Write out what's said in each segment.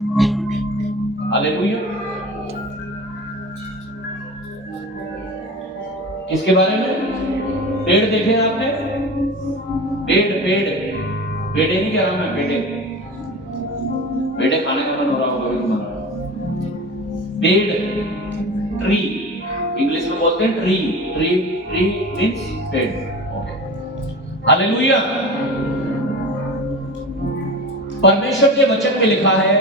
Hallelujah. किसके बारे में? पेड़ देखे आपने? पेड़ पेड़ पेड़े नहीं कह रहा मैं, पेड़े पेड़े खाने का मन हो रहा होगा तुम्हारा। पेड़, ट्री, इंग्लिश में बोलते हैं ट्री। ट्री ट्री मीन्स पेड़। Okay, hallelujah. परमेश्वर के वचन में लिखा है,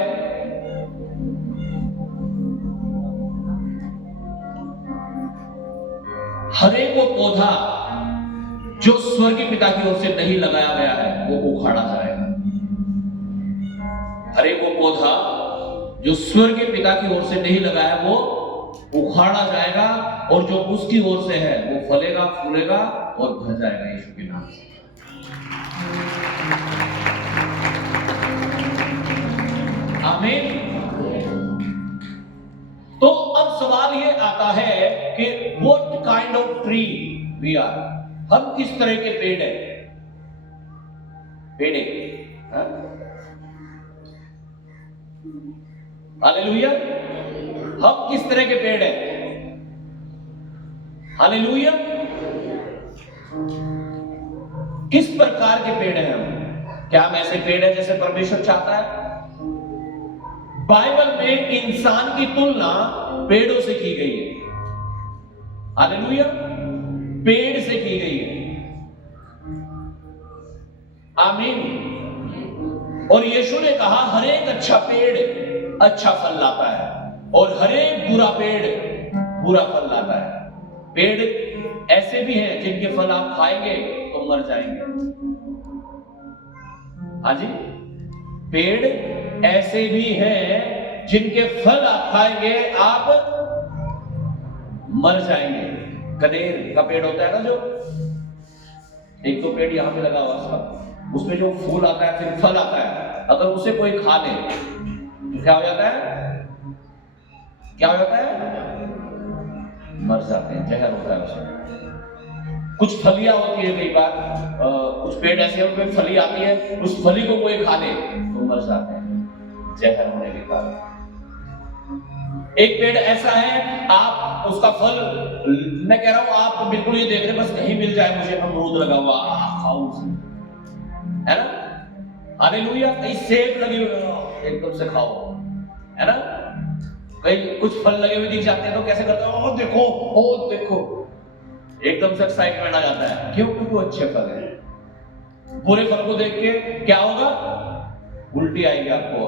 हर एक वो पौधा जो स्वर्गीय पिता की ओर से नहीं लगाया गया है वो उखाड़ा जाएगा। हर एक वो पौधा जो स्वर्गीय पिता की ओर से नहीं लगाया है वो उखाड़ा जाएगा, और जो उसकी ओर से है वो फलेगा, फूलेगा और भर जाएगा यीशु के नाम से। आमीन। तो अब सवाल ये आता है कि what kind of tree we are, हम किस तरह के पेड़ हैं? पेड़ है, हालेलुया। हम किस तरह के पेड़ हैं? हालेलुया। किस प्रकार के पेड़ हैं हम? क्या हम ऐसे पेड़ हैं जैसे परमेश्वर चाहता है? बाइबल में इंसान की तुलना पेड़ों से की गई है। हालेलुया। पेड़ से की गई है। आमीन। और यीशु ने कहा हर एक अच्छा पेड़ अच्छा फल लाता है और हर एक बुरा पेड़ बुरा फल लाता है। पेड़ ऐसे भी हैं जिनके फल आप खाएंगे तो मर जाएंगे। हाजी, पेड़ ऐसे भी हैं जिनके फल आप खाएंगे आप मर जाएंगे। कनेर का पेड़ होता है ना, जो एक तो पेड़ यहां पे लगा हुआ उसका, उसमें जो फूल आता है फिर फल आता है, अगर उसे कोई खा ले तो क्या हो जाता है? क्या हो जाता है? मर जाते हैं, जहर होता है उसमें। कुछ फलियां होती है, कई बार कुछ पेड़ ऐसे हैं उनमें फली आती है, उस फली को कोई खा ले तो मर जाते हैं, जहर होने के कारण। एक पेड़ ऐसा है, आप उसका फल, मैं कह रहा हूं आप बिल्कुल ये देख रहे बस कहीं मिल जाए मुझे, अमरूद लगा हुआ खाओ उसे, है ना? हालेलुया। कहीं सेब लगे हुए एकदम से खाओ, है ना? कहीं कुछ फल लगे हुए दिख जाते हैं तो कैसे करते हो? ओ देखो, ओ देखो, एकदम से एक्साइटमेंट आ जाता है। क्यों? क्योंकि वो अच्छे फल हैं। बुरे फल को देख के क्या होगा? उल्टी आएगी आपको।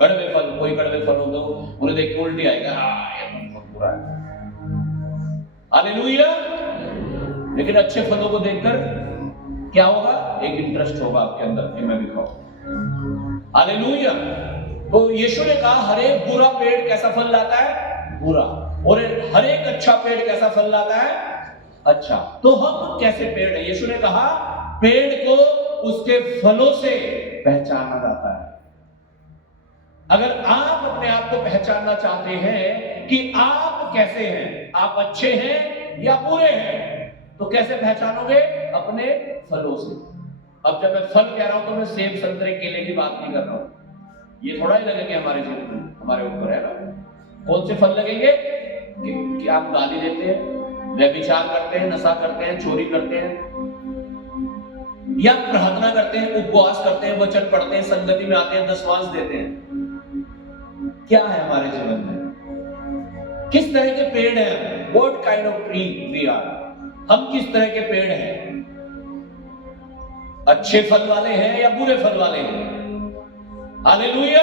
कड़वे फल, कोई कड़वे फल हो तो उन्हें देख के उल्टी आएगा, ये बहुत बुरा है। हालेलुया। लेकिन अच्छे फलों को देखकर क्या होगा? एक इंटरेस्ट होगा आपके अंदर कि मैं भी खाऊं। हालेलुया। तो यीशु ने कहा हर एक बुरा पेड़ कैसा फल लाता है? बुरा। और हर एक अच्छा पेड़ कैसा फल लाता है? अच्छा। तो हम कैसे पेड़ हैं? यीशु ने कहा पेड़ को उसके फलों से पहचाना जाता है। अगर आप अपने आप को पहचानना चाहते हैं कि आप कैसे हैं, आप अच्छे हैं या बुरे हैं, तो कैसे पहचानोगे? अपने फलों से। अब जब मैं फल कह रहा हूं तो मैं सेब, संतरे, केले की बात नहीं कर रहा हूं। ये थोड़ा ही लगेंगे हमारे जीवन में, हमारे ऊपर, है ना? कौन से फल लगेंगे? कि आप गाली देते हैं, व्यभिचार करते हैं, नशा करते हैं, चोरी करते हैं, या प्रार्थना करते हैं, उपवास करते हैं, वचन पढ़ते हैं, संगति में आते हैं, दशवांश देते हैं। क्या है हमारे जीवन में? किस तरह के पेड़ हैं? What kind of tree we are? हम किस तरह के पेड़ हैं? अच्छे फल वाले हैं या बुरे फल वाले हैं? हालेलुया।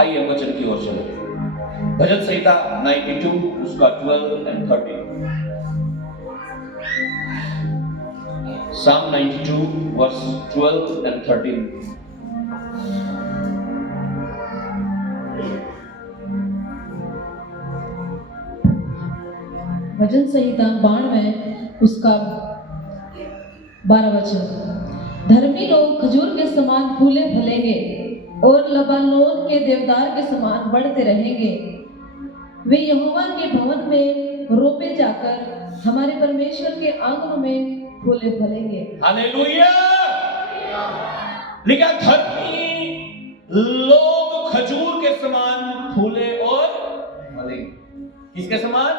आइए वचन की ओर चलते हैं। भजन संहिता 92 उसका 12 and 13। Psalm 92 verse 12 and 13। भजन संहिता 92 उसका 12 वचन। धर्मी लोग खजूर के समान फूले फलेंगे और लबानोन के देवदार के समान बढ़ते रहेंगे। वे यहोवा के भवन में रोपे जाकर हमारे परमेश्वर के आंगनों में फूले फलेंगे। हालेलुया। लिखा धर्मी लोग खजूर के समान फूले और फलेंगे। किसके समान?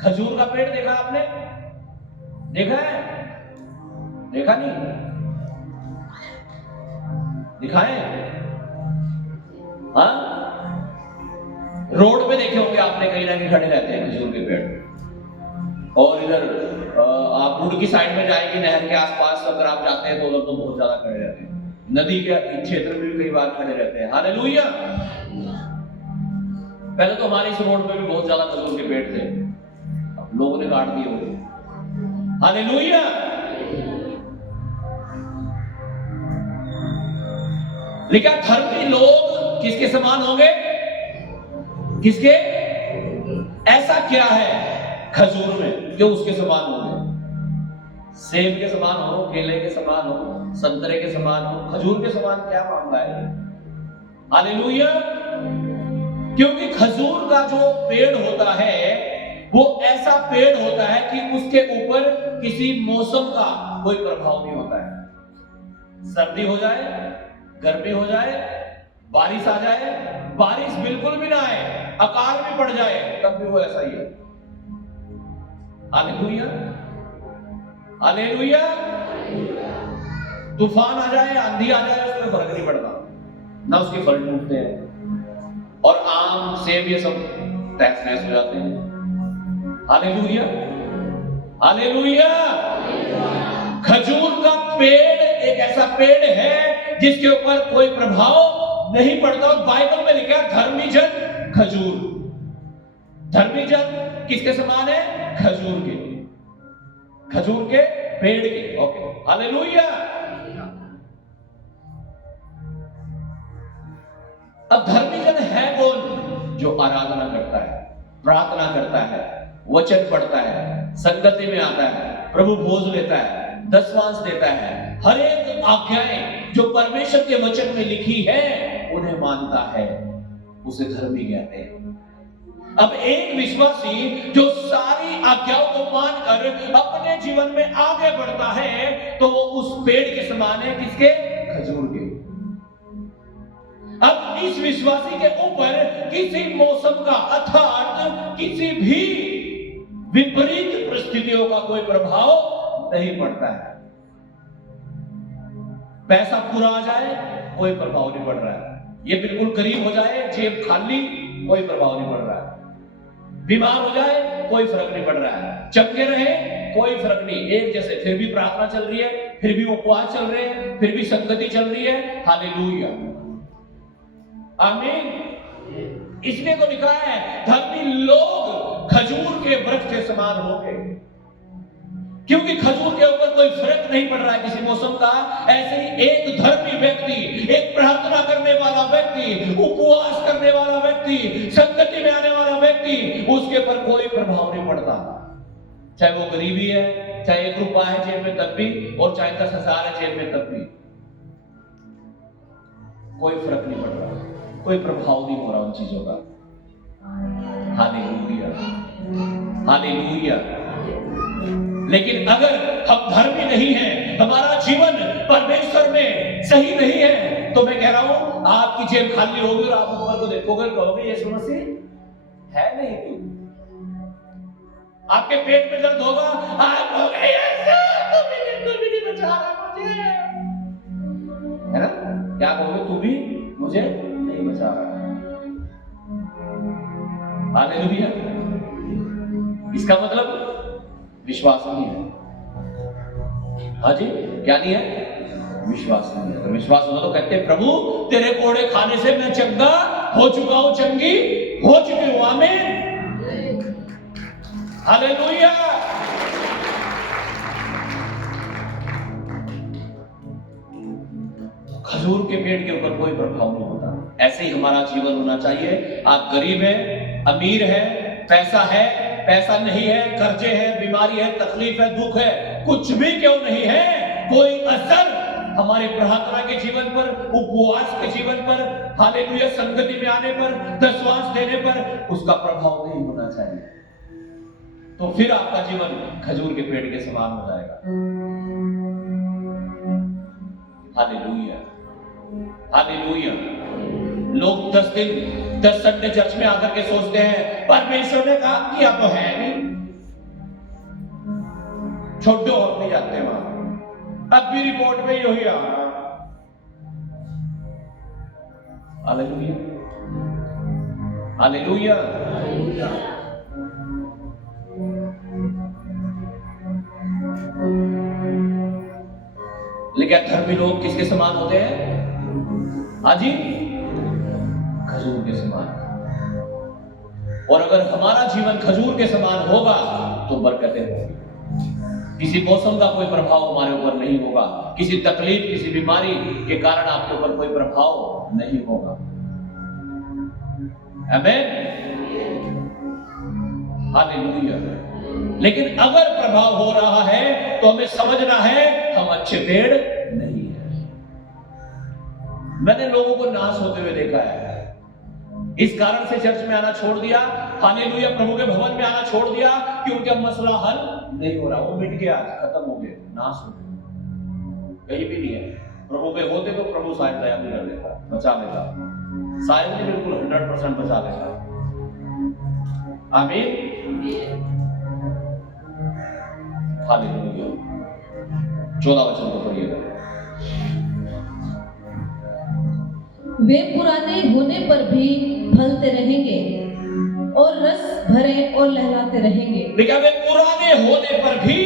खजूर का पेड़ देखा आपने? देखा है? देखा नहीं? दिखाए? हाँ, रोड पे देखे होंगे आपने, कहीं ना कहीं खड़े रहते हैं खजूर के पेड़। और इधर आप रोड की साइड में जाएंगे, नहर के आसपास अगर आप जाते हैं तो लोग तो बहुत ज्यादा खड़े रहते हैं। नदी के क्षेत्र में भी कई बार खड़े रहते हैं। हालेलुया। पहले तो हमारे इस रोड पे भी बहुत ज्यादा खजूर के पेड़ थे, अब लोगों ने काट दिए होंगे। हालेलुया। लिखा धर्मी लोग किसके समान होंगे? किसके? ऐसा क्या है खजूर में जो उसके समान होंगे? सेब के समान हो, केले के समान हो, संतरे के समान हो, खजूर के समान क्या मामला है? हालेलुया। क्योंकि खजूर का जो पेड़ होता है वो ऐसा पेड़ होता है कि उसके ऊपर किसी मौसम का कोई प्रभाव नहीं होता है। सर्दी हो जाए, गर्मी हो जाए, बारिश आ जाए, बारिश बिल्कुल भी ना आए, अकाल भी पड़ जाए, तब भी वो ऐसा ही है। Hallelujah, hallelujah. तूफान आ जाए, आंधी आ जाए, उसमें फर्क नहीं पड़ता, ना उसके फल टूटते हैं और आम सेब ये सब तहस नहस हो जाते हैं। Hallelujah, hallelujah. खजूर का पेड़ एक ऐसा पेड़ है जिसके ऊपर कोई प्रभाव नहीं पड़ता। और बाइबल में लिखा है धर्मी जन खजूर। धर्मी जन किसके समान है? खजूर के, खजूर के पेड़ के। Okay, hallelujah. अब धर्मी जन है कौन? जो आराधना करता है, प्रार्थना करता है, वचन पढ़ता है, संगति में आता है, प्रभु भोज लेता है, दशवांश देता है, हर एक आज्ञाएं जो परमेश्वर के वचन में लिखी है उन्हें मानता है, उसे धर्मी कहते हैं। अब एक विश्वासी जो सारी आज्ञाओं को मानकर अपने जीवन में आगे बढ़ता है तो वो उस पेड़ के समान है। किसके? खजूर के। अब इस विश्वासी के ऊपर किसी मौसम का अर्थात किसी भी विपरीत परिस्थितियों का कोई प्रभाव नहीं पड़ता है। पैसा पूरा आ जाए, कोई प्रभाव नहीं पड़ रहा है। ये बिल्कुल गरीब हो जाए, जेब खाली, कोई प्रभाव नहीं पड़ रहा है। बीमार हो जाए, कोई फर्क नहीं पड़ रहा है। चंगे रहे, कोई फर्क नहीं, एक जैसे। फिर भी प्रार्थना चल रही है, फिर भी उपवास चल रहे हैं, फिर भी संगति चल रही है। हालेलुया, आमीन। इसलिए तो लिखा है धर्मी लोग खजूर के वृक्ष के समान होंगे, क्योंकि खजूर के ऊपर कोई फर्क नहीं पड़ रहा है किसी मौसम का। ऐसे ही एक धर्मी व्यक्ति, एक प्रार्थना करने वाला व्यक्ति, उपवास करने वाला व्यक्ति, संगति में आने वाला व्यक्ति, उसके पर कोई प्रभाव नहीं पड़ता। चाहे वो गरीबी है, चाहे 1 रुपया है जेब में तब भी, और चाहे 10,000 है जेब में तब भी, कोई फर्क नहीं पड़ रहा, कोई प्रभाव नहीं हो रहा उन चीजों का। Hallelujah, hallelujah. लेकिन अगर हम धर्मी नहीं हैं, हमारा जीवन परमेश्वर में सही नहीं है, तो मैं कह रहा हूं आपकी जेब खाली होगी और आप ऊपर को देखोगे, कहोगे यीशु मसीह है नहीं क्यों? आपके पेट में दर्द होगा, आप कहोगे यीशु तू भी नहीं बचा रहा मुझे, है ना? क्या कहोगे? तू भी मुझे नहीं बचा रहा। हालेलुया। इसका मतलब विश्वास नहीं है। हाँ जी, क्या नहीं है? विश्वास नहीं है। तो विश्वास होता तो कहते प्रभु तेरे कोड़े खाने से मैं चंगा हो चुका हूं, चंगी हो चुकी हूं। आमीन, हालेलुया। खजूर के पेड़ के ऊपर कोई प्रभाव नहीं होता। ऐसे ही हमारा जीवन होना चाहिए। आप गरीब हैं, अमीर हैं, पैसा है, पैसा नहीं है, कर्जे हैं, बीमारी है, तकलीफ है, दुख है, कुछ भी क्यों नहीं है, कोई असर हमारे प्रार्थना के जीवन पर, उपवास के जीवन पर, हालेलुया, संगति में आने पर, दशवांश देने पर उसका प्रभाव नहीं होना चाहिए। तो फिर आपका जीवन खजूर के पेड़ के समान हो जाएगा। Hallelujah, hallelujah. लोग 10 दिन 10 संडे चर्च में आकर के सोचते हैं परमेश्वर ने कहा किया तो है नहीं, छोटो हम नहीं जाते वहां, अब भी रिपोर्ट में यही आ रहा। Hallelujah, hallelujah. लेकिन धर्मी लोग किसके समान होते हैं? हाजी, खजूर के समान। और अगर हमारा जीवन खजूर के समान होगा तो बरकतें होंगी। किसी मौसम का कोई प्रभाव हमारे ऊपर नहीं होगा, किसी तकलीफ किसी बीमारी के कारण आपके ऊपर कोई प्रभाव नहीं होगा। आमीन, हालेलुया। लेकिन अगर प्रभाव हो रहा है तो हमें समझना है हम अच्छे पेड़ नहीं है। मैंने लोगों को नाश होते हुए देखा है, इस कारण से चर्च में आना छोड़ दिया, हालेलुया, प्रभु के भवन में आना छोड़ दिया कि उनका मसला हल नहीं हो रहा। वो मिट गया, खत्म हो गए, नाश हो गए, कहीं भी नहीं है। प्रभु के होते तो प्रभु शायद दया भी कर लेता, बचा लेता, शायद नहीं, बिल्कुल 100% बचा लेता। आमीन, हालेलुया। 14 वचन को पढ़िएगा। वे पुराने होने पर भी फलते रहेंगे और रस भरे और लहलाते रहेंगे। देखा, वे पुराने होने पर भी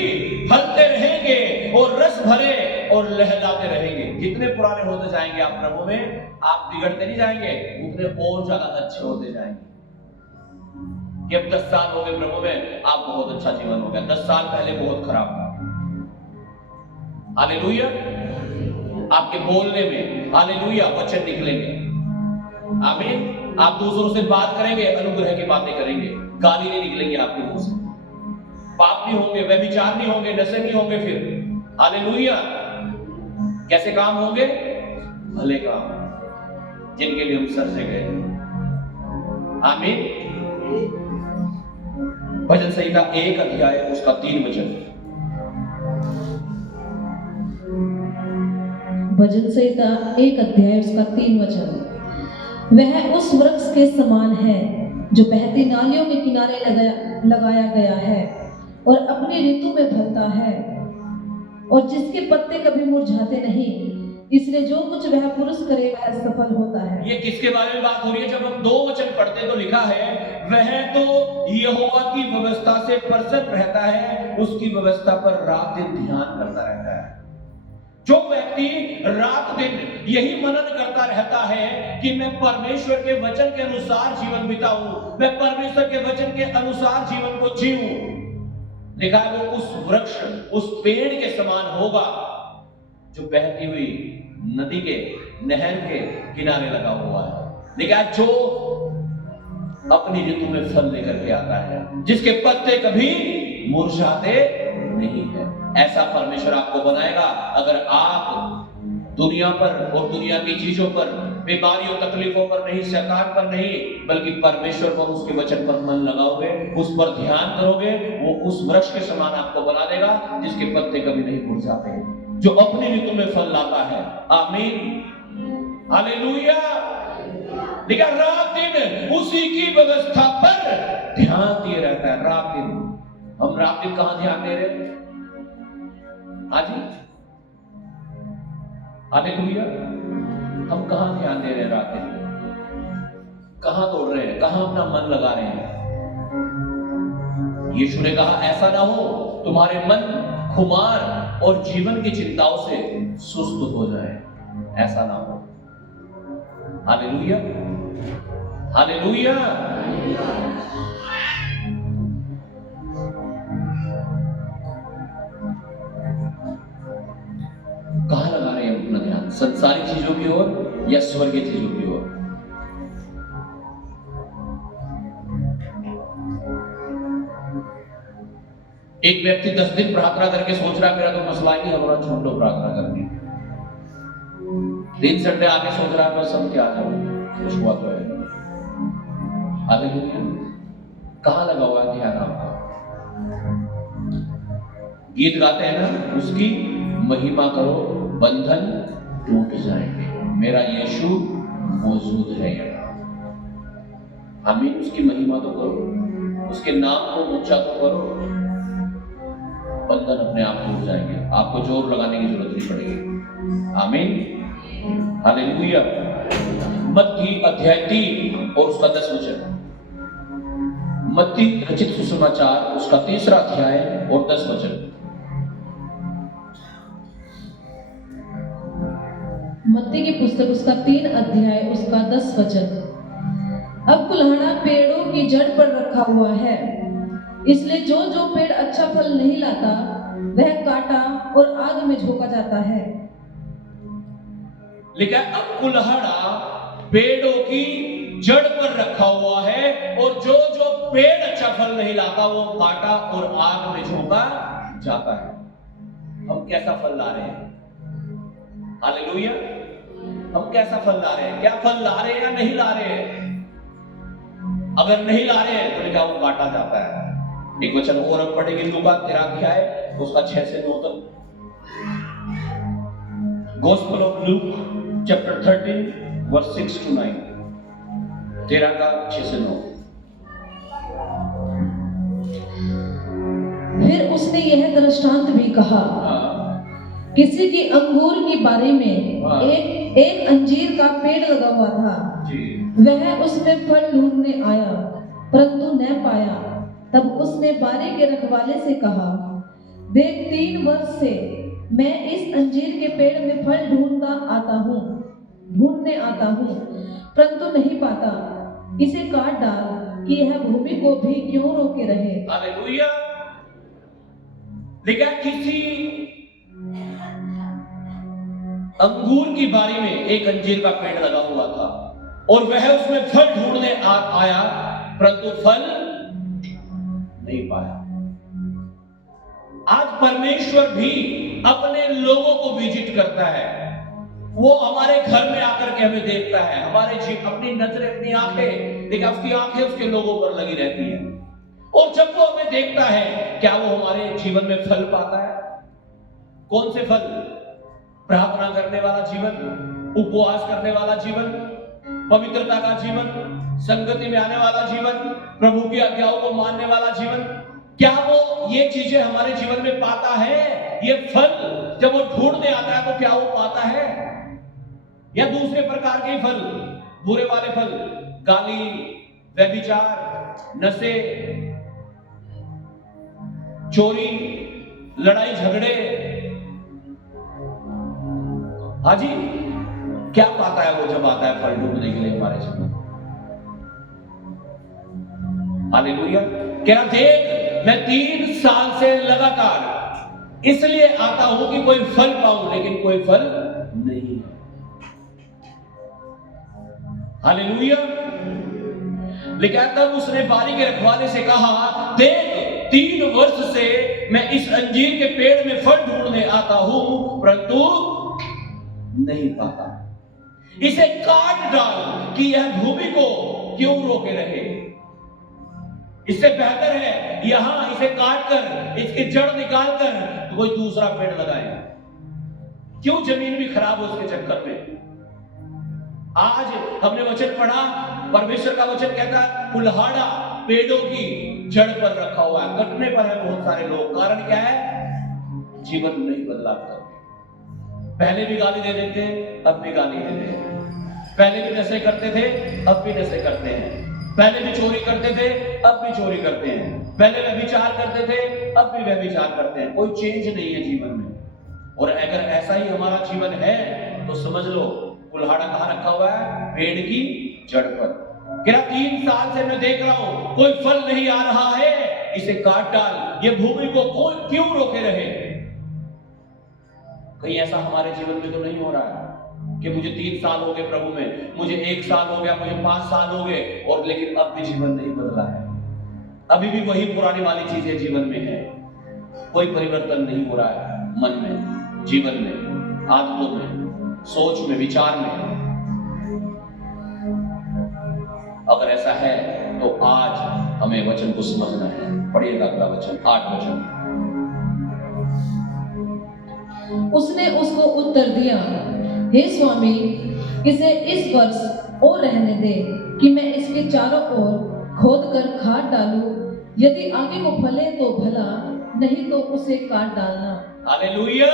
फलते रहेंगे और रस भरे और लहलाते रहेंगे। जितने पुराने होते जाएंगे आप प्रभु में, आप बिगड़ते नहीं जाएंगे, उतने और ज्यादा अच्छे होते जाएंगे। कि अब 10 साल हो गए प्रभु में, आप बहुत अच्छा जीवन हो गया, 10 साल पहले बहुत खराब था। हालेलुया। आपके बोलने में हालेलुया वचन निकलेंगे। आमीन। आप दूसरों से बात करेंगे, अनुग्रह की बातें करेंगे, गाली नहीं निकलेंगी आपके मुंह से, पाप नहीं होंगे, व्यभिचार नहीं होंगे, नशे नहीं होंगे। फिर हालेलुया। कैसे काम होंगे? भले काम, जिनके लिए हम सर से गए। आमीन। भजन संहिता 1 अध्याय उसका 3 वचन। भजन संहिता 1 अध्याय उसका 3 वचन। वह उस वृक्ष के समान है जो बहती नालियों के किनारे लगाया गया है और अपनी ऋतु में फलता है और जिसके पत्ते कभी मुरझाते नहीं, इसलिए जो कुछ वह पुरुष करे वह सफल होता है। ये किसके बारे में बात हो रही है? जब हम 2 वचन पढ़ते तो लिखा है वह तो यहोवा की व्यवस्था से प्रसन्न रहता है, उसकी व्यवस्था पर रात दिन ध्यान करता रहता है। जो व्यक्ति रात दिन यही मनन करता रहता है कि मैं परमेश्वर के वचन के अनुसार जीवन बिताऊं, मैं परमेश्वर के वचन के अनुसार जीवन को जीऊं, लिखा है वो उस वृक्ष, उस पेड़ के समान होगा जो बहती हुई नदी के, नहर के किनारे लगा हुआ है। लिखा है जो अपनी ऋतु में फल लेकर के आता है, जिसके पत्ते कभी मुरझाते नहीं है। ऐसा परमेश्वर आपको बनाएगा अगर आप दुनिया पर और दुनिया की चीजों पर, बीमारियों तकलीफों पर नहीं, शैतान पर नहीं, बल्कि परमेश्वर पर, उसके वचन पर मन लगाओगे, उस पर ध्यान करोगे, वो उस वृक्ष के समान आपको बना देगा जिसके पत्ते कभी नहीं मुरझाते, जो अपनी ऋतु में फल लाता है। आमीन, हालेलुया। देखा, रात दिन उसी की व्यवस्था पर ध्यान दिए रहता है। रात दिन हम रात दिन कहां ध्यान दे रहे हैं? हाजी, हालेलुया। हम कहां ध्यान दे रहे हैं? रात दिन कहां दौड़ रहे हैं? कहां अपना मन लगा रहे हैं? यीशु ने कहा ऐसा ना हो तुम्हारे मन खुमार और जीवन की चिंताओं से सुस्त हो जाए, ऐसा ना हो। Hallelujah, hallelujah. कहां लगा रहे हैं अपना ध्यान? संसारिक चीजों की ओर या स्वर्गीय चीजों की ओर? एक व्यक्ति 10 दिन प्रार्थना करके सोच रहा है मेरा तो मसला ही नहीं हमारा, छोड़ दो प्रार्थना करनी। 3 संडे आके सोच रहा है बस सब क्या जाऊं, कुछ हुआ तो है। हालेलुया। कहां लगा हुआ है ध्यान आपका? गीत गाते हैं ना, उसकी महिमा करो, बंधन टूट जाएंगे। मेरा यीशु मौजूद है यहाँ। आमीन। उसकी महिमा तो करो, उसके नाम को ऊंचा तो करो। बंधन अपने आप टूट जाएंगे, आपको जोर लगाने की जरूरत नहीं पड़ेगी। आमीन, हालेलुया। मत्ती अध्याय 3 और उसका 10 वचन। मत्ती रचित सुसमाचार उसका 3 अध्याय और 10 वचन। मत्ती की पुस्तक उसका 3 अध्याय उसका 10 वचन। अब कुल्हाड़ा पेड़ों की जड़ पर रखा हुआ है, इसलिए जो जो पेड़ अच्छा फल नहीं लाता वह काटा और आग में झोंका जाता है। लिखा है अब कुल्हाड़ा पेड़ों की जड़ पर रखा हुआ है और जो जो पेड़ अच्छा फल नहीं लाता वो काटा और आग में झोंका जाता है। हम कैसा फल ला रहे हैं? हालेलुया। हम कैसा फल ला रहे हैं? क्या फल ला रहे हैं या नहीं ला रहे हैं? अगर नहीं ला रहे हैं तो लिखा वो काटा जाता है। एक वचन और हम पढ़ेंगे, लूका 13 अध्याय उसका 6 से 9 तक। Gospel of Luke chapter 13 verse 6 to 9। 13 का 6 से 9। फिर उसने यह दृष्टांत भी कहा, किसी की अंगूर की बारी में एक अंजीर का पेड़ लगा हुआ था। वह उसमें फल ढूंढने आया परंतु न पाया। तब उसने बारी के रखवाले से कहा, देख 3 वर्ष से मैं इस अंजीर के पेड़ में फल ढूंढने आता हूँ परंतु नहीं पाता। इसे काट डाल कि यह भूमि को भी क्यों रोके रहे। हालेलुया। लिखा किसी अंगूर की बारी में एक अंजीर का पेड़ लगा हुआ था और वह उसमें फल ढूंढने आया परंतु फल नहीं पाया। आज परमेश्वर भी अपने लोगों को विजिट करता है। वो हमारे घर में आकर के हमें देखता है। अपनी नजरें, अपनी आंखें, देखा उसकी आंखें उसके लोगों पर लगी रहती हैं। और जब वो हमें देखता है, क्या वो हमारे जीवन में फल पाता है? कौन से फल? प्रार्थना करने वाला जीवन, उपवास करने वाला जीवन, पवित्रता का जीवन, संगति में आने वाला जीवन, प्रभु की आज्ञाओं को मानने वाला जीवन। क्या वो ये चीजें हमारे जीवन में पाता है? ये फल जब वो ढूंढने आता है तो क्या वो पाता है? या दूसरे प्रकार के फल, बुरे वाले फल, गाली, व्यभिचार, नशे, चोरी, लड़ाई झगड़े? हाजी, क्या पाता है वो जब आता है फल ढूंढने के लिए हमारे जीवन? हालेलुया। क्या देख, मैं 3 साल से लगातार इसलिए आता हूं कि कोई फल पाऊं, लेकिन कोई फल नहीं है। हालेलुया। लिखा तब उसने बारी के रखवाले से कहा, देख 3 वर्ष से मैं इस अंजीर के पेड़ में फल ढूंढने आता हूं परंतु नहीं पाता। इसे काट डाल कि यह भूमि को क्यों रोके रहे। इससे बेहतर है यहां इसे काट कर, इसकी जड़ निकाल कर कोई दूसरा पेड़ लगाए। क्यों जमीन भी खराब हो उसके चक्कर में? आज हमने वचन पढ़ा, परमेश्वर का वचन कहता है कुल्हाड़ा पेड़ों की जड़ पर रखा हुआ है, कटने पर है बहुत सारे लोग। कारण क्या है? जीवन नहीं बदला। पहले भी गाली दे देते, अब भी गाली देते हैं। पहले भी नशे करते थे, अब भी नशे करते हैं। पहले भी चोरी करते थे, अब भी चोरी करते हैं। पहले व्यभिचार करते थे, अब भी व्यभिचार करते हैं। कोई चेंज नहीं है जीवन में। और अगर ऐसा ही हमारा जीवन है तो समझ लो कुल्हाड़ा कहां रखा हुआ है? पेड़ की जड़ पर। क्या 3 साल से मैं देख रहा हूं कोई फल नहीं आ रहा है, इसे काट डाल, ये भूमि को कोई क्यों रोके रहे। कहीं ऐसा हमारे जीवन में तो नहीं हो रहा है कि मुझे 3 साल हो गए प्रभु में, मुझे 1 साल हो गया, मुझे 5 साल हो गए और लेकिन अब भी जीवन नहीं बदला है। अभी भी वही पुरानी वाली चीजें जीवन में है। कोई परिवर्तन नहीं हो रहा है मन में, जीवन में, आदतों में, सोच में, विचार में। अगर ऐसा है तो आज हमें वचन को समझना है। पढ़िएगा अगला वचन, 8 वचन। उसने उसको उत्तर दिया, हे स्वामी, इसे इस वर्ष और रहने दे कि मैं इसके चारों ओर खोद कर खाद डालूं। यदि आगे को फले तो भला, नहीं तो उसे काट डालना। हालेलुया।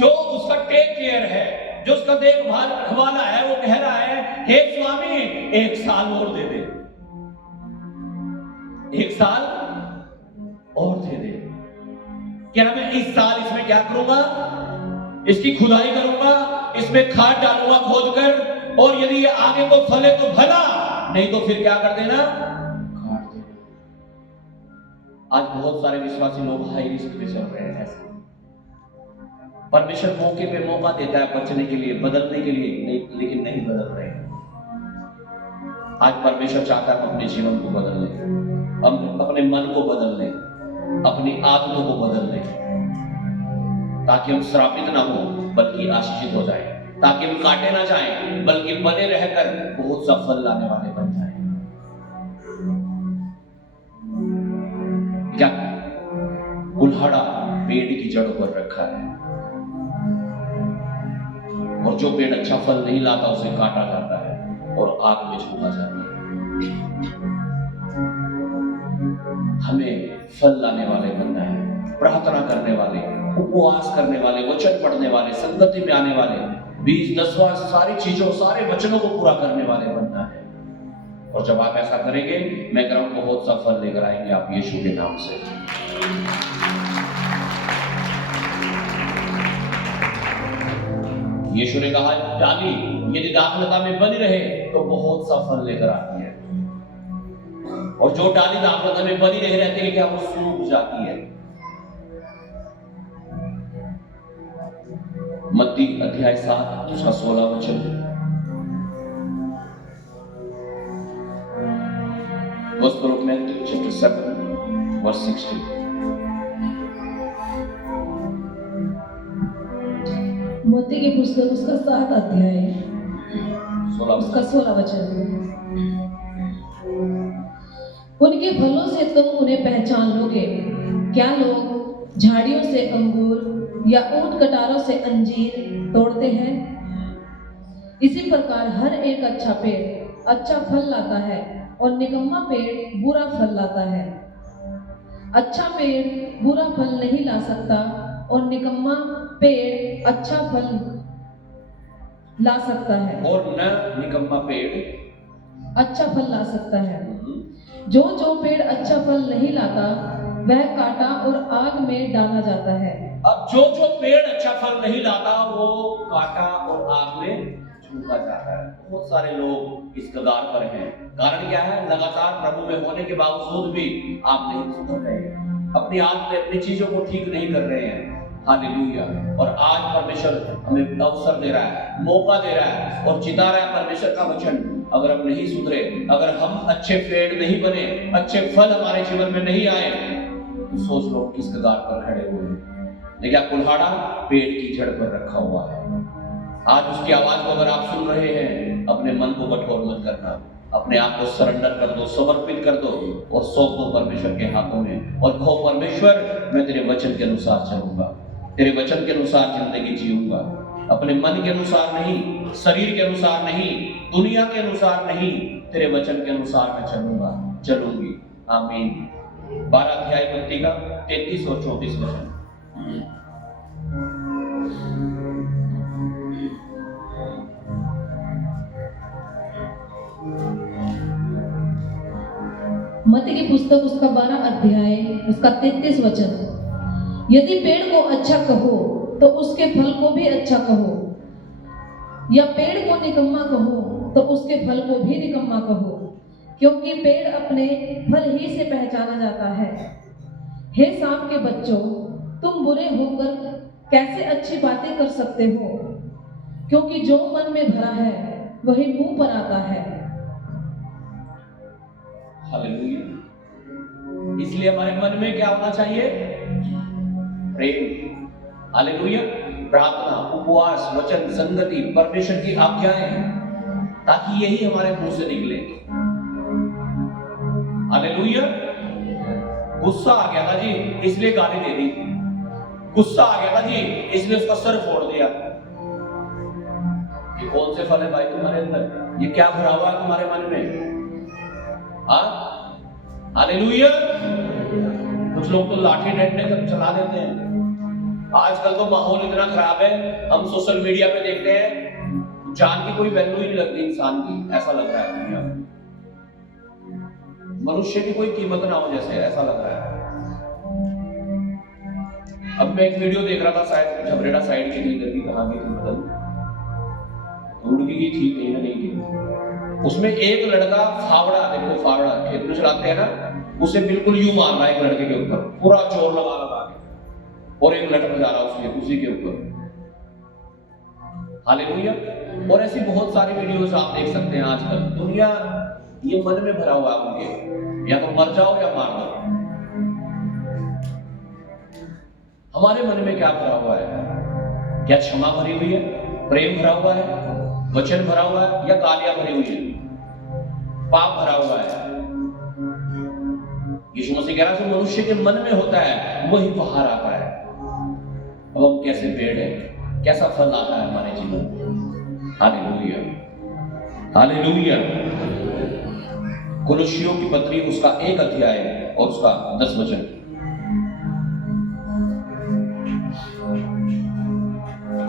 जो उसका टेक केयर है, जो उसका देखभाल रखवाला है, वो कह रहा है हे स्वामी, 1 साल और दे दे, 1 साल और दे दे। क्या मैं इस साल इसमें क्या करूंगा? इसकी खुदाई करूंगा, इसमें खाद डालूंगा खोद कर, और यदि ये आगे को फले तो भला, नहीं तो फिर क्या कर देना? काट देना। आज बहुत सारे विश्वासी लोग हाई रिस्क पे चल रहे हैं। ऐसे परमेश्वर मौके पे मौका देता है बचने के लिए, बदलने के लिए, नहीं, लेकिन नहीं बदल रहे हैं। आज परमेश्वर चाहता है हम अपने जीवन को बदल लें, हम अपने मन को बदल लें, अपनी आदतों को बदल लें, ताकि हम श्रापित ना हो बल्कि आशीषित हो जाएं, ताकि हम काटे ना जाएं बल्कि बने रहकर बहुत सा फल लाने वाले बन जाएं। क्या कुल्हाड़ा पेड़ की जड़ पर रखा है, और जो पेड़ अच्छा फल नहीं लाता उसे काटा जाता है और आग में झोंका जाता है। हमें फल लाने वाले बनना है, प्रार्थना करने वाले, उपवास करने वाले, वचन पढ़ने वाले, संगति में आने वाले, 20-10 सारी चीजों, सारे वचनों को पूरा करने वाले बनना है। और जब आप ऐसा करेंगे, मैं कह रहा हूं बहुत सा फल लेकर आएंगे आप यीशु के नाम से। यीशु ने कहा डाली यदि दाखलता में बनी रहे तो बहुत सा फल लेकर आती है, और जो डाली दाखलता में बनी नहीं रहती है क्या वो सूख जाती है। मत्ती अध्याय 7 उसका 16 वचन, Gospel of Matthew chapter 7 verse 16। मत्ती की पुस्तक उसका 7 अध्याय 16 उसका 16 वचन। उनके फलों से तुम उन्हें पहचान लोगे। क्या लोग झाड़ियों से अंगूर या ऊंट कटारों से अंजीर तोड़ते हैं? इसी प्रकार हर एक अच्छा पेड़ अच्छा फल लाता है और निकम्मा पेड़ बुरा फल लाता है। अच्छा पेड़ बुरा फल नहीं ला सकता और निकम्मा पेड़ अच्छा फल ला सकता है, और न निकम्मा पेड़ अच्छा फल ला सकता है। जो पेड़ अच्छा फल नहीं लाता वह काटा और आग में डाला जाता है। अब जो पेड़ अच्छा फल नहीं लाता वो काटा और आग में झोंका जाता है। बहुत सारे लोग इस कगार पर हैं। कारण क्या है? लगातार प्रभु में होने के बावजूद भी आप नहीं सुधर रहे हैं, अपनी आदतें, अपनी चीजों को ठीक नहीं कर रहे हैं। हालेलुया। और आज परमेश्वर हमें अवसर दे रहा है, मौका दे रहा है और जिता रहा है परमेश्वर का वचन। अगर हम नहीं सुधरे, अगर हम अच्छे पेड़ नहीं बने, अच्छे फल हमारे जीवन में नहीं आए, तो सोच लो किस कगार पर खड़े हुए हैं। लेकिन कुल्हाड़ा पेड़ की जड़ पर रखा हुआ है। आज उसकी आवाज को अगर आप सुन रहे हैं, अपने मन को कठोर मत करना, अपने आप को सरेंडर कर दो, समर्पित कर दो और सौंप दो परमेश्वर के हाथों में और कहो परमेश्वर मैं तेरे वचन के अनुसार चलूंगा, तेरे वचन के अनुसार जिंदगी जीऊंगा, अपने मन के अनुसार नहीं, शरीर के अनुसार नहीं, दुनिया के अनुसार नहीं, तेरे वचन के अनुसार मैं चलूंगा, चलूंगी। आमीन। 12 अध्याय मत्ती का 33 और 34 वचन। मत्ती की पुस्तक उसका 12 अध्याय उसका 33 वचन। यदि पेड़ को अच्छा कहो तो उसके फल को भी अच्छा कहो, या पेड़ को निकम्मा कहो तो उसके फल को भी निकम्मा कहो, क्योंकि पेड़ अपने फल ही से पहचाना जाता है। हे सांप के बच्चों, तुम बुरे होकर कैसे अच्छी बातें कर सकते हो? क्योंकि जो मन में भरा है वही मुंह पर आता है। हालेलुया। इसलिए हमारे मन में क्या होना चाहिए? प्रेम। हालेलुया। प्रार्थना, उपवास, वचन, संगति, परमेश्वर की आज्ञाएं, ताकि यही हमारे मुंह से निकले। हालेलुया। गुस्सा आ गया था जी, इसलिए गाली दे दी। गुस्सा आ गया था जी, इसलिए उसका सर फोड़ दिया। ये कौन से फल है भाई तुम्हारे अंदर? ये क्या भरा हुआ है तुम्हारे मन में? हालेलुया। कुछ लोग तो लाठी डंडे तक चला देते हैं। आजकल तो माहौल इतना खराब है, हम सोशल मीडिया पे देखते हैं, जान की कोई वैल्यू ही नहीं लगती इंसान की, ऐसा लग रहा है दुनिया में। मनुष्य की कोई कीमत ना हो जैसे, ऐसा लग रहा है। अब मैं एक वीडियो देख रहा था, शायद झबरेड़ा साइड की थी, गलती कहाँ की थी मतलब, रुड़की की थी कहीं ना नहीं थी। उसमें एक लड़का फावड़ा, देखो फावड़ा खेत में चलाते हैं ना, उसे बिल्कुल यूं मार रहा है एक लड़के के ऊपर, पूरा जोर लगा लगा के, और एक लटक जा रहा उसके उसी के ऊपर। हालेलुया। और ऐसी बहुत सारी वीडियोस आप देख सकते हैं आजकल। दुनिया ये मन में भरा हुआ है उनके, या तो मर जाओ या मार दो। हमारे मन में क्या भरा हुआ है? क्या क्षमा भरी हुई है, प्रेम भरा हुआ है, वचन भरा हुआ है, या गालियां भरी हुई है, पाप भरा हुआ है? यीशु मसीह कह रहा है जो मनुष्य के मन में होता है वही बाहर आता है। अब हम कैसे पेड़ है, कैसा फल आता है हमारे जीवन में? Hallelujah, hallelujah. कुलुस्सियों की पत्री उसका 1 अध्याय और उसका 10 वचन।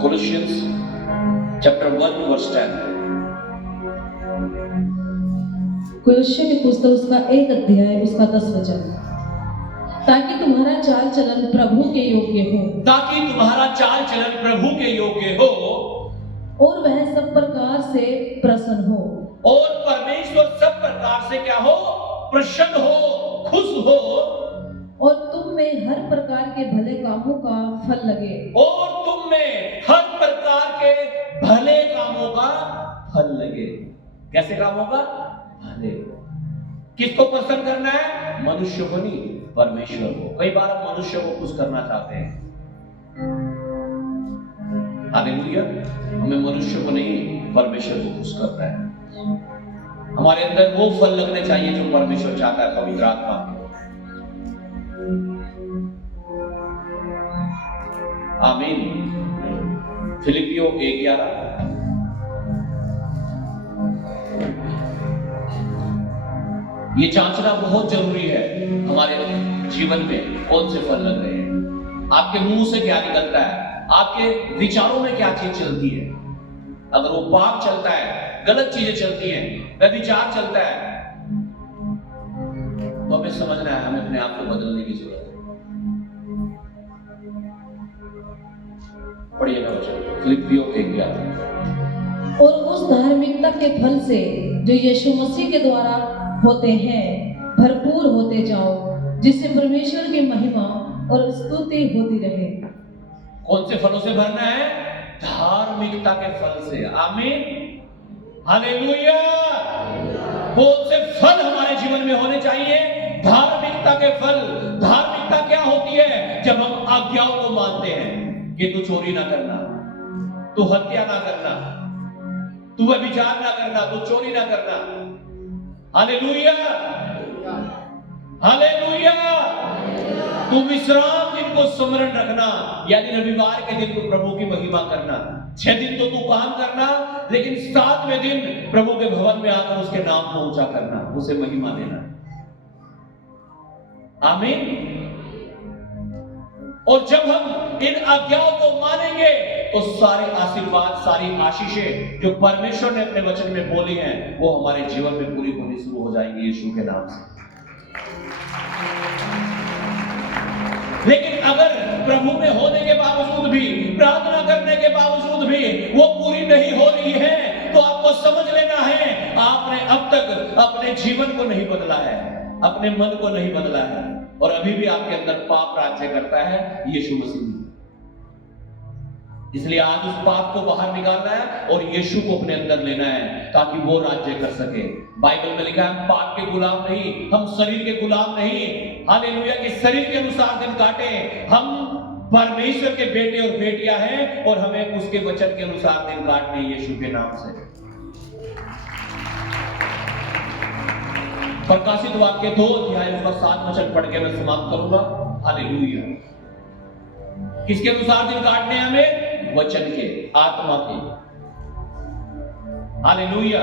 Colossians chapter 1 verse 10। कुलुस्सियों की पुस्तक उसका 1 अध्याय उसका 10 वचन। ताकि तुम्हारा चाल चलन प्रभु के योग्य हो, ताकि तुम्हारा चाल चलन प्रभु के योग्य हो, और वह सब प्रकार से प्रसन्न हो, और परमेश्वर सब प्रकार से क्या हो? प्रसन्न हो, खुश हो, और तुम में हर प्रकार के भले कामों का फल लगे, और तुम में हर प्रकार के भले कामों का फल लगे। कैसे कामों का? भले। किसको प्रसन्न करना है? मनुष्य को नहीं, परमेश्वर को। कई बार हम मनुष्य को खुश करना चाहते हैं। हालेलुया। हमें मनुष्य को नहीं, परमेश्वर को खुश करना है। हमारे अंदर वो फल लगने चाहिए जो परमेश्वर चाहता है, पवित्र आत्मा। आमीन। फिलिपियों 1:11। ये जांचना बहुत जरूरी है हमारे जीवन में, कौन से फल लग रहे हैं, आपके मुंह से क्या निकलता है, आपके विचारों में क्या चीज चलती है। अगर वो पाप चलता है, गलत चीजें चलती हैं, व्यभिचार चलता है, तो हमें समझना है, हमें अपने आप को बदलने की जरूरत है। पढ़िएगा बच्चों, फिलिपियों 1:11। और उस धार्मिकता के फल से जो यीशु मसीह के द्वारा होते हैं भरपूर होते जाओ, जिससे परमेश्वर की महिमा और स्तुति होती रहे। कौन से फलों से भरना है? धार्मिकता के फल से। आमीन, हालेलुया। कौन से फल हमारे जीवन में होने चाहिए? धार्मिकता के फल। धार्मिकता क्या होती है? जब हम आज्ञाओं को मानते हैं कि तू चोरी ना करना, तू हत्या ना करना, तू व्यभिचार ना करना, तू चोरी ना करना। Hallelujah, hallelujah. तू विश्राम दिन को स्मरण रखना, यानी रविवार के दिन को प्रभु की महिमा करना। 6 दिन तो तू काम करना, लेकिन 7वें दिन प्रभु के भवन में आकर उसके नाम को ऊंचा करना, उसे महिमा देना। आमीन। और जब हम इन आज्ञाओं को मानेंगे तो सारे आशीर्वाद, सारी आशीषें जो परमेश्वर ने अपने वचन में बोली हैं, वो हमारे जीवन में पूरी होनी शुरू हो जाएंगी यीशु के नाम से। लेकिन अगर प्रभु में होने के बावजूद भी, प्रार्थना करने के बावजूद भी वो पूरी नहीं हो रही है, तो आपको समझ लेना है आपने अब तक अपने जीवन को नहीं बदला है, अपने मन को नहीं बदला है, और अभी भी आपके अंदर पाप राज्य करता है यीशु मसीह। इसलिए आज उस पाप को बाहर निकालना है और यीशु को अपने अंदर लेना है, ताकि वो राज्य कर सके। बाइबल में लिखा है हम पाप के गुलाम नहीं, हम शरीर के गुलाम नहीं। हालेलुया। कि शरीर के अनुसार दिन काटे, हम परमेश्वर के बेटे और बेटियां हैं, और हमें उसके वचन के अनुसार दिन काटने यीशु के नाम से। प्रकाशित वाक्य 2 अध्याय उसका 7 वचन पढ़ के मैं समाप्त करूंगा। हालेलुया। किसके अनुसार दिन काटने हैं हमें? वचन के, आत्मा के। Hallelujah,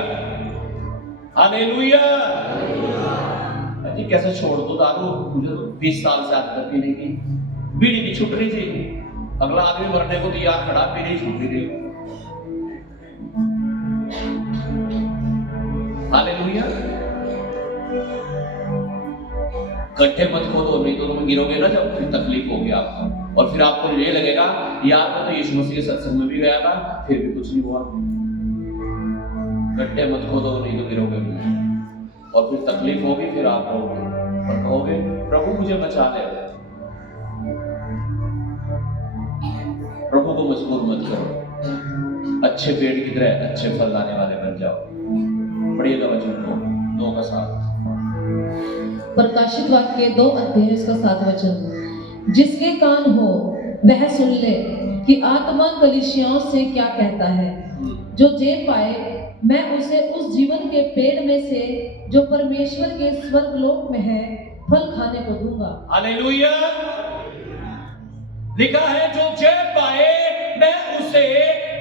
hallelujah. जी कैसे छोड़ दो दारू? मुझे तो 20 साल से आदत पीने की, बीड़ी नहीं छूट रही थी। अगला आदमी मरने को तैयार खड़ा, बीड़ी छूट रही। हालेलुया। गड्ढे मत खोदो, नहीं तो तुम गिरोगे ना जब, फिर तकलीफ होगी आपको। और फिर आपको ये लगेगा यार मैं तो यीशु मसीह के सत्संग में भी गया था, फिर भी कुछ नहीं हुआ। गड्ढे मत खोदो, नहीं तो गिरोगे भी। और फिर तकलीफ होगी, फिर आप रोगे और कहोगे प्रभु मुझे बचा ले। प्रभु को मजबूर मत करो। अच्छे पेड़ की तरह अच्छे फल लाने वाले बन जाओ। पढ़िएगा वचन को 2 का 7। प्रकाशित वाक्य 2 अध्याय उसका 7 वचन। जिसके कान हो वह सुन ले कि आत्मा कलीसियाओं से क्या कहता है। जो जे पाए मैं उसे उस जीवन के पेड़ में से जो परमेश्वर के स्वर्गलोक में है फल खाने को दूंगा। हालेलुया। लिखा है जो जय पाए मैं उसे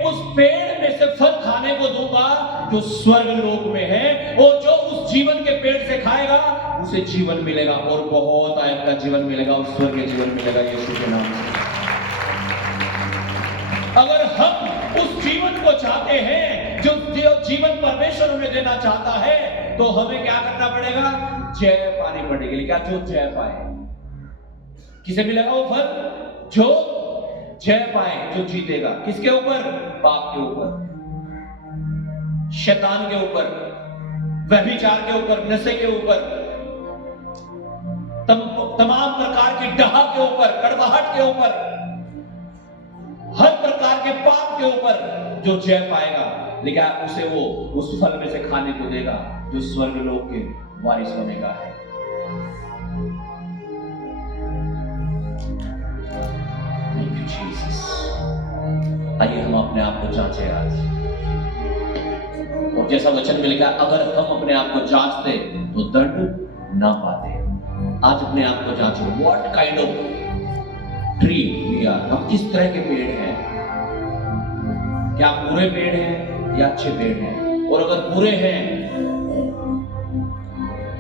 उस पेड़ में से फल खाने को दूंगा जो स्वर्ग लोक में है, और जो उस जीवन के पेड़ से खाएगा उसे जीवन मिलेगा, और बहुत आयत का जीवन मिलेगा, उस स्वर्गीय जीवन मिलेगा यीशु के नाम से। अगर हम उस जीवन को चाहते हैं जो जीवन परमेश्वर हमें देना चाहता है, तो हमें क्या करना पड़ेगा? जय पानी पड़ेगी। क्या? जो जय पाए। किसे मिलेगा वो फल? जो जय पाए, जो जीतेगा। किसके ऊपर? पाप के ऊपर, शैतान के ऊपर, व्यभिचार के ऊपर, नशे के ऊपर, तमाम प्रकार की डाह के ऊपर, कड़वाहट के ऊपर, हर प्रकार के पाप के ऊपर जो जय पाएगा, लेकिन उसे वो उस फल में से खाने को देगा जो स्वर्ग लोक के वारिस होने का है। Thank you, Jesus। आइए हम अपने आप को जांचे आज, और जैसा वचन में लिखा अगर हम अपने आप को जांचते तो दंड ना पाते। आज अपने आप को जांचो। What kind of tree we are? हम किस तरह के पेड़ हैं? क्या बुरे पेड़ हैं या अच्छे पेड़ हैं? और अगर बुरे हैं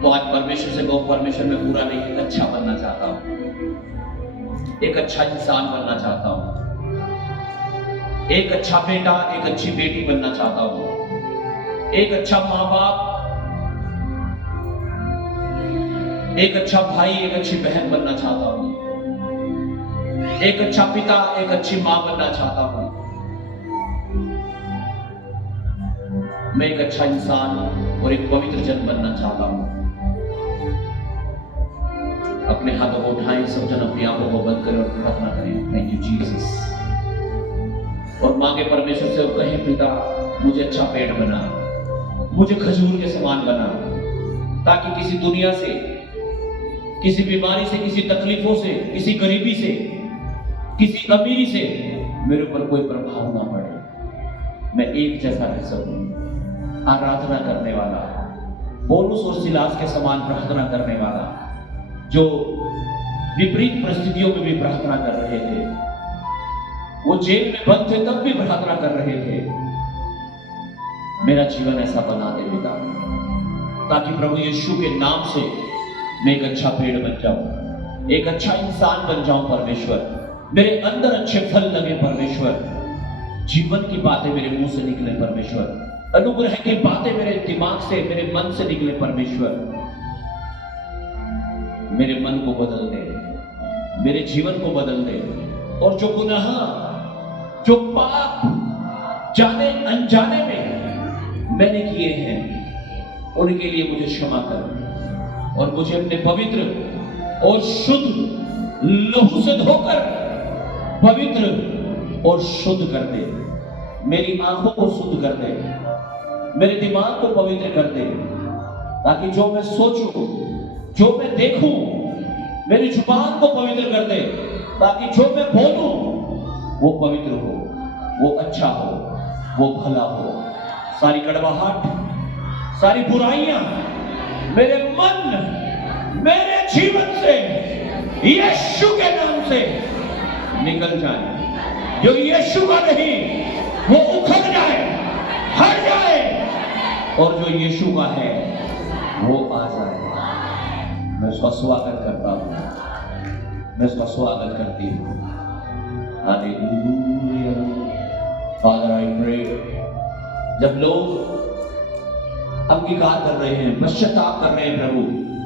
तो आज परमेश्वर से कहो परमेश्वर में बुरा नहीं, एक अच्छा बनना चाहता हूं, एक अच्छा इंसान बनना चाहता हूं, एक अच्छा बेटा, एक अच्छी बेटी बनना चाहता हूं, एक अच्छा माँ बाप, एक अच्छा भाई, एक अच्छी बहन बनना चाहता हूं, एक अच्छा पिता, एक अच्छी मां बनना चाहता हूं। मैं एक अच्छा इंसान और एक पवित्र जन बनना चाहता हूं। अपने हाथों को उठाएं, सब जन अपनी आंखों को बंद करें और प्रार्थना करें। Thank you Jesus. और मांगे परमेश्वर से और कहें पिता मुझे अच्छा पेड़ बना, मुझे खजूर के समान बना, ताकि किसी दुनिया से, किसी बीमारी से, किसी तकलीफों से, किसी गरीबी से, किसी अमीरी से मेरे ऊपर कोई प्रभाव ना पड़े। मैं एक जैसा रह सकूं, आराधना करने वाला, पौलुस और सिलास के समान प्रार्थना करने वाला, जो विपरीत परिस्थितियों में भी प्रार्थना कर रहे थे। वो जेल में बंद थे तब भी प्रार्थना कर रहे थे। मेरा जीवन ऐसा बना दे पिता, ताकि प्रभु यीशु के नाम से मैं एक अच्छा पेड़ बन जाऊं, एक अच्छा इंसान बन जाऊं परमेश्वर। मेरे अंदर अच्छे फल लगे परमेश्वर, जीवन की बातें मेरे मुंह से निकले परमेश्वर, अनुग्रह की बातें मेरे दिमाग से, मेरे मन से निकले परमेश्वर। मेरे मन को बदल दे, मेरे जीवन को बदल दे, और जो गुनाह, जो पाप जाने अनजाने में मैंने किए हैं उनके लिए मुझे क्षमा कर, और मुझे अपने पवित्र और शुद्ध लहू से धोकर पवित्र और शुद्ध कर दे। मेरी आंखों को शुद्ध कर दे, मेरे दिमाग को पवित्र कर दे, ताकि जो मैं सोचूं, जो मैं देखूं, मेरी जुबान को पवित्र कर दे, ताकि जो मैं बोलूं वो पवित्र हो, वो अच्छा हो, वो भला हो। सारी कड़वाहट, सारी बुराइयां मेरे मन, मेरे जीवन से यीशु के नाम से निकल जाए। जो यीशु का नहीं वो उखड़ जाए, हट जाए, और जो यीशु का है वो आ जाए। मैं उसका स्वागत करता हूं, मैं उसका स्वागत करती हूं। हालेलुया। फादर आई प्रे, जब लोग अंगीकार कर रहे हैं, पश्चाताप कर रहे हैं प्रभु,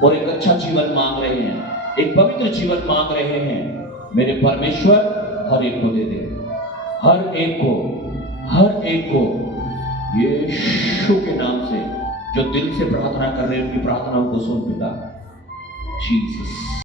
और एक अच्छा जीवन मांग रहे हैं, एक पवित्र जीवन मांग रहे हैं, मेरे परमेश्वर हर एक को दे दे, हर एक को यीशु के नाम से जो दिल से प्रार्थना कर रहे हैं उनकी प्रार्थनाओं को सुन पिता। जीसस।